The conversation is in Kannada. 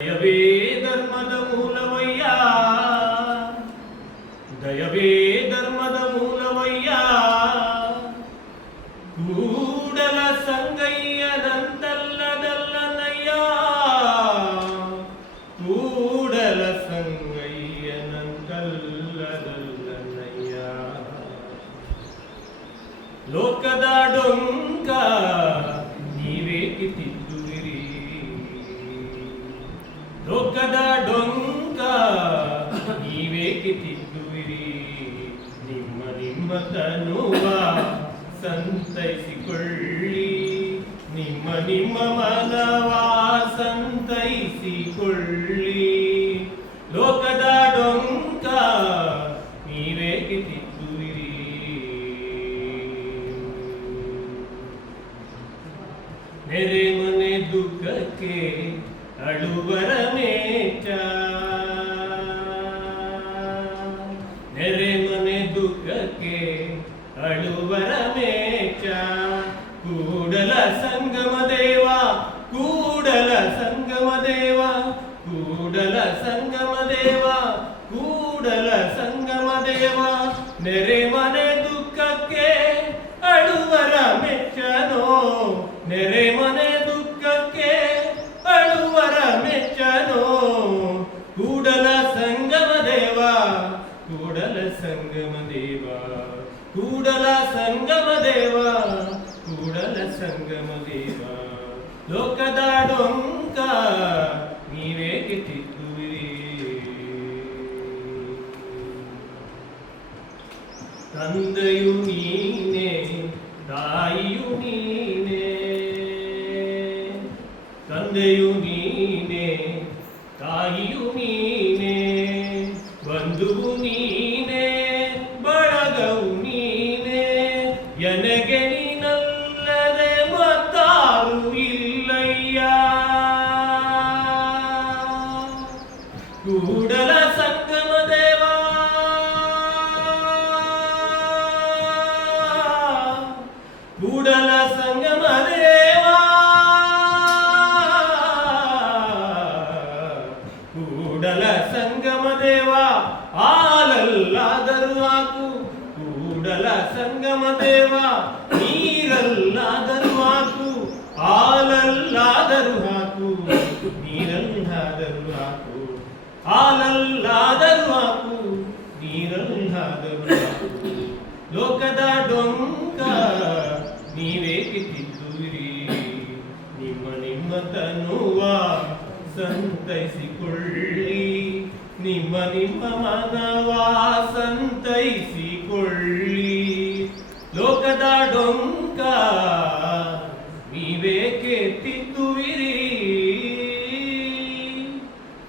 ದಯವೇ ಧರ್ಮದ ಮೂಲವಯ್ಯ, ದಯವೇ ಧರ್ಮದ ಮೂಲವಯ್ಯ, ಕೂಡಲ ಸಂಗಯ್ಯನಂತಲ್ಲದಲ್ಲನಯ್ಯ, ಕೂಡಲ ಸಂಗಯ್ಯನಂತಲ್ಲದಲ್ಲನಯ್ಯ. ಲೋಕದ ಡೊಂಕ ನೀವೇಕೆ ತಿದ್ದುವಿರಿ, ಲೋಕದ ಡೊಂಕ ನೀವೇಕೆ ತಿದ್ದುವಿರಿ. ನಿಮ್ಮ ನಿಮ್ಮ ತನುವ ಸಂತೈಸಿಕೊಳ್ಳಿ, ನಿಮ್ಮ ನಿಮ್ಮ ಮನವ ಸಂತೈಸಿಕೊಳ್ಳಿ. ಲೋಕದ ಡೊಂಕ ನೀವೇಕೆ ತಿದ್ದುವಿರಿ. ನೆರೆ ಮನೆ ದುಃಖಕ್ಕೆ ಅಳುವರ ಮೇಚ, ನೆರೆ ಮನೆ ದುಃಖಕ್ಕೆ ಅಳುವರ ಮೇಚ. ಕೂಡಲ ಸಂಗಮ ದೇವ, ಕೂಡಲ ಸಂಗಮ ದೇವ, ಕೂಡಲ ಸಂಗಮ ದೇವ, ಕೂಡಲ ಸಂಗಮ ದೇವ. ನೆರೆ ಮನೆ ದುಃಖಕ್ಕೆ ಅಳುವರ ಮೆಚ್ಚನೋ, ನೆರೆ ಮನೆ ದುಃಖಕ್ಕೆ ಅಳುವರ ಮೆಚ್ಚನೋ. ಕೂಡಲ ಸಂಗಮ ದೇವ, ಕೂಡಲ ಸಂಗಮ ದೇವ, ಕೂಡಲ ಸಂಗಮ ದೇವ, ಕೂಡಲ ಸಂಗಮ ದೇವ. ಲೋಕದ ಡೊಂಕ ನೀವೇಕೆ ತಿದ್ದುವಿರಿ. ತಂದೆಯು ನೀನೇ, ತಾಯಿಯು ನೀನೇ, ತಂದೆಯು ನೀನೇ, ತಾಯಿಯು ನೀನೇ, ಬಂಧುವು ನೀನೇ, ಬಳಗವು ನೀನೇ. ಎನಗೆ ನೀನಲ್ಲದೆ ಮತ್ತಾರು ಇಲ್ಲಯ್ಯ. ಕೂಡಲ ಸಂಗಮ ದೇವ, ಕೂಡಲ ಸಂಗಮ ದೇವ, ಕೂಡಲ ಸಂಗಮ ದೇವ. ಹಾಲಲ್ಲಾದರೂ ಹಾಕು, ಕೂಡಲ ಸಂಗಮ ದೇವ. ನೀರಲ್ಲಾದರೂ ಹಾಕು, ಹಾಲಲ್ಲಾದರೂ ಹಾಕು, ನೀರಲ್ಲಾದರೂ ಹಾಕು. ಹಾಲಲ್ಲಾದರೂ ಹಾಕು, ನೀರಲ್ಲಾದರೂ ಹಾಕು. ಲೋಕದ ಡೊಂಕ ನೀವೇಕೆ ತಿದ್ದುವಿರಿ. ನಿಮ್ಮ ನಿಮ್ಮ ತನುವ ಸಂತೈಸಿಕೊಳ್ಳಿ, ನಿಮ್ಮ ನಿಮ್ಮ ಮನವ ಸಂತೈಸಿಕೊಳ್ಳಿ. ಲೋಕದ ಡೊಂಕ ನೀವೇಕೆ ತಿದ್ದು